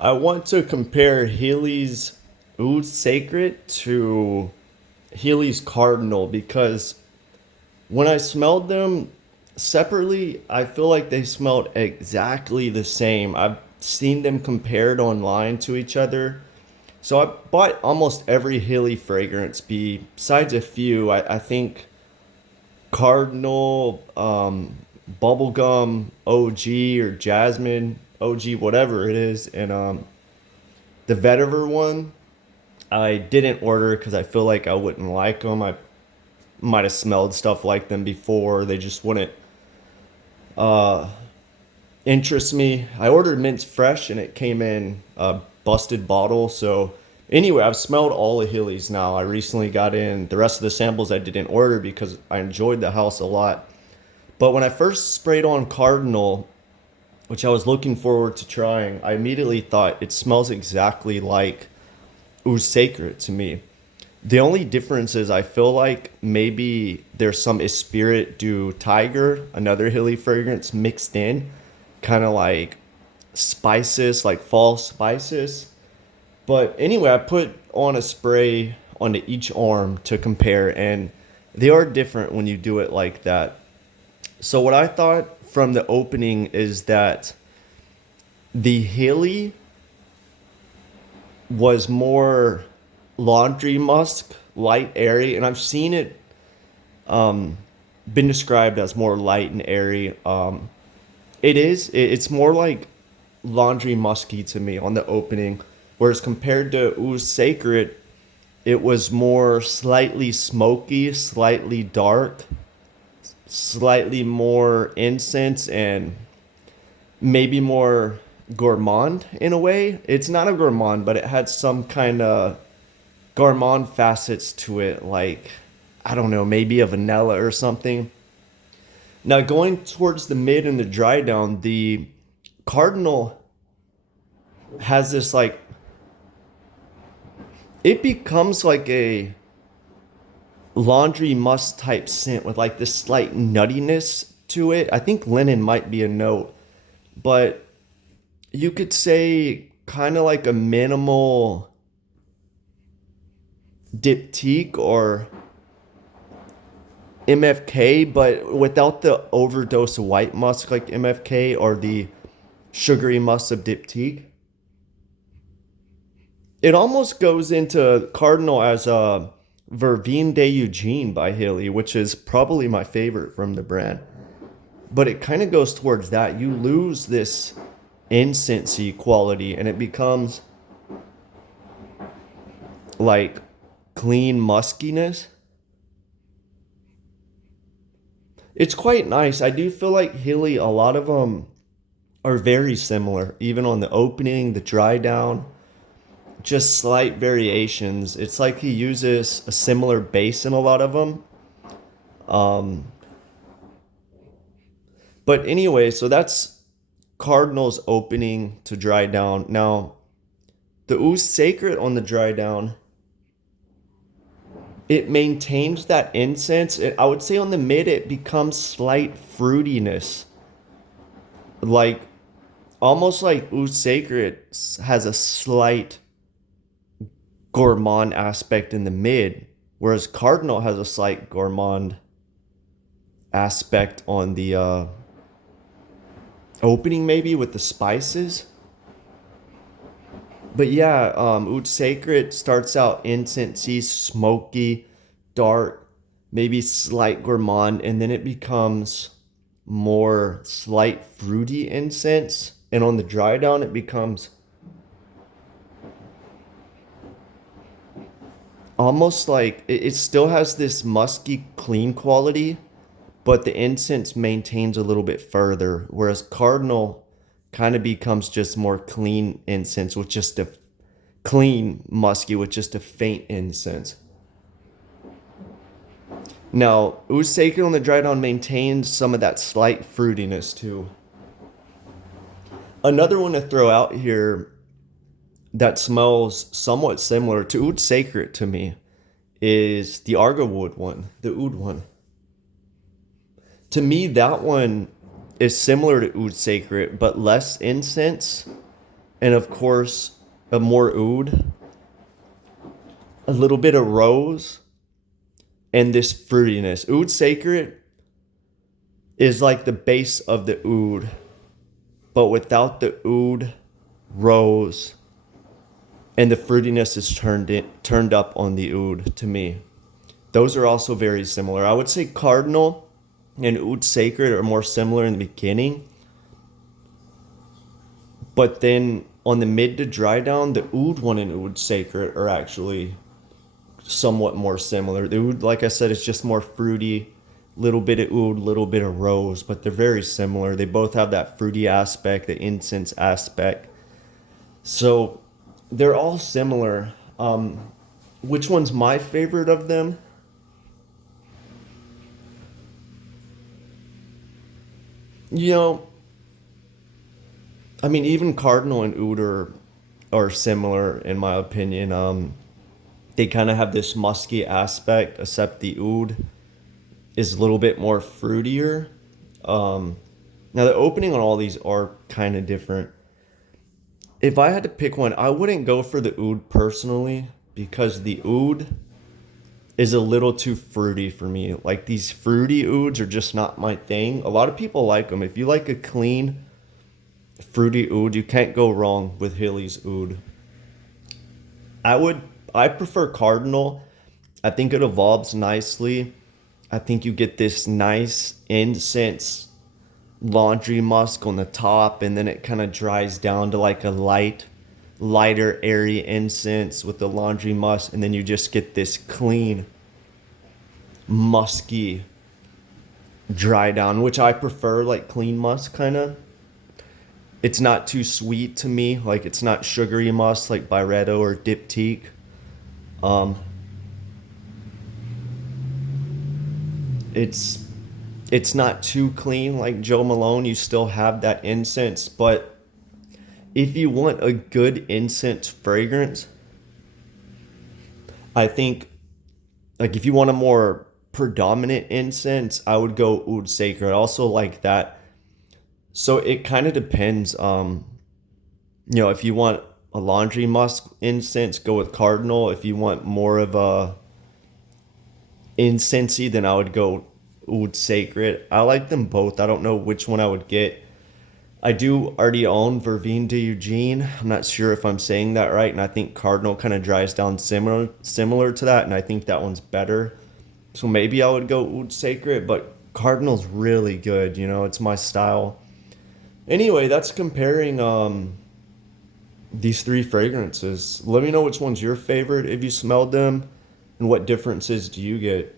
I want to compare Heeley's Oud Sacred to Heeley's Cardinal because when I smelled them separately, I feel like they smelled exactly the same. I've seen them compared online to each other. So I bought almost every Heeley fragrance besides a few. I think Cardinal, Bubblegum OG or Jasmine OG, whatever it is, and the vetiver one I didn't order because I feel like I wouldn't like them. I might have smelled stuff like them before. They just wouldn't interest me. I ordered mints fresh and it came in a busted bottle. So anyway, I've smelled all of Heeley's now. I recently got in the rest of the samples I didn't order because I enjoyed the house a lot. But when I first sprayed on Cardinal, which I was looking forward to trying, I immediately thought it smells exactly like Ooze Sacred to me. The only difference is I feel like maybe there's some Esprit du Tiger, another hilly fragrance mixed in, kind of like spices, like fall spices. But anyway, I put on a spray onto each arm to compare, and they are different when you do it like that. So what I thought from the opening is that the Heeley was more laundry musk, light, airy, and I've seen it been described as more light and airy. It is. It's more like laundry musky to me on the opening, whereas compared to Ooze Sacred, it was more slightly smoky, slightly dark, slightly more incense, and maybe more gourmand in a way. It's not a gourmand, but it had some kind of gourmand facets to it, like I don't know, maybe a vanilla or something. Now going towards the mid and the dry down, the Cardinal has this like it becomes like a laundry musk type scent with like this slight nuttiness to it. I think linen might be a note, but you could say kind of like a minimal diptyque or MFK, but without the overdose of white musk like MFK or the sugary musk of diptyque. It almost goes into Cardinal as a Vervine de Eugene by Heeley, which is probably my favorite from the brand. But it kind of goes towards that. You lose this incensey quality and it becomes like clean muskiness. It's quite nice. I do feel like Heeley, a lot of them are very similar, even on the opening, the dry down, just slight variations. It's like he uses a similar base in a lot of them. Um, but anyway, so that's Cardinal's opening to dry down. Now, the Ooze Sacred on the dry down, it maintains that incense. I would say on the mid, it becomes slight fruitiness. Like, almost like Ooze Sacred has a slight gourmand aspect in the mid, whereas Cardinal has a slight gourmand aspect on the opening, maybe with the spices. But yeah, Oud Sacred starts out incensey, smoky, dark, maybe slight gourmand, and then it becomes more slight fruity incense. And on the dry down, it becomes almost like it still has this musky, clean quality, but the incense maintains a little bit further. Whereas Cardinal kind of becomes just more clean incense with just a clean musky with just a faint incense. Now, Ooze Sacred on the dry down maintains some of that slight fruitiness too. Another one to throw out here that smells somewhat similar to Oud Sacred to me is the Argowood one, the Oud one. To me, that one is similar to Oud Sacred, but less incense and of course, a more oud, a little bit of rose, and this fruitiness. Oud Sacred is like the base of the oud, but without the oud, rose, and the fruitiness is turned up on the oud to me. Those are also very similar. I would say Cardinal and Oud Sacred are more similar in the beginning, but then on the mid to dry down, the Oud one and Oud Sacred are actually somewhat more similar. The Oud, like I said, is just more fruity, little bit of oud, little bit of rose, but they're very similar. They both have that fruity aspect, the incense aspect. So they're all similar. Which one's my favorite of them? You know, I mean, even Cardinal and Oud are similar in my opinion. They kind of have this musky aspect, except the Oud is a little bit more fruitier. Um, Now the opening on all these are kind of different. If I had to pick one, I wouldn't go for the Oud personally because the Oud is a little too fruity for me. Like these fruity Ouds are just not my thing. A lot of people like them. If you like a clean fruity Oud, you can't go wrong with Heeley's Oud. I would I prefer Cardinal. I think it evolves nicely. I think you get this nice incense laundry musk on the top, and then it kind of dries down to like a lighter, airy incense with the laundry musk, and then you just get this clean, musky dry down, which I prefer, like clean musk kind of. It's not too sweet to me, like it's not sugary musk like Byretto or Diptyque. Um, it's it's not too clean like Joe Malone. You still have that incense, but if you want a good incense fragrance, I think like if you want a more predominant incense, I would go Oud Sacred. I also like that. So it kind of depends. If you want a laundry musk incense, go with Cardinal. If you want more of a incensey, then I would go Oud Sacred. I like them both. I don't know which one I would get. I do already own Vervine de Eugene. I'm not sure if I'm saying that right, and I think Cardinal kind of dries down similar to that, and I think that one's better. So maybe I would go Oud Sacred, but Cardinal's really good. It's my style. Anyway, that's comparing these three fragrances. Let me know which one's your favorite if you smelled them, and what differences do you get?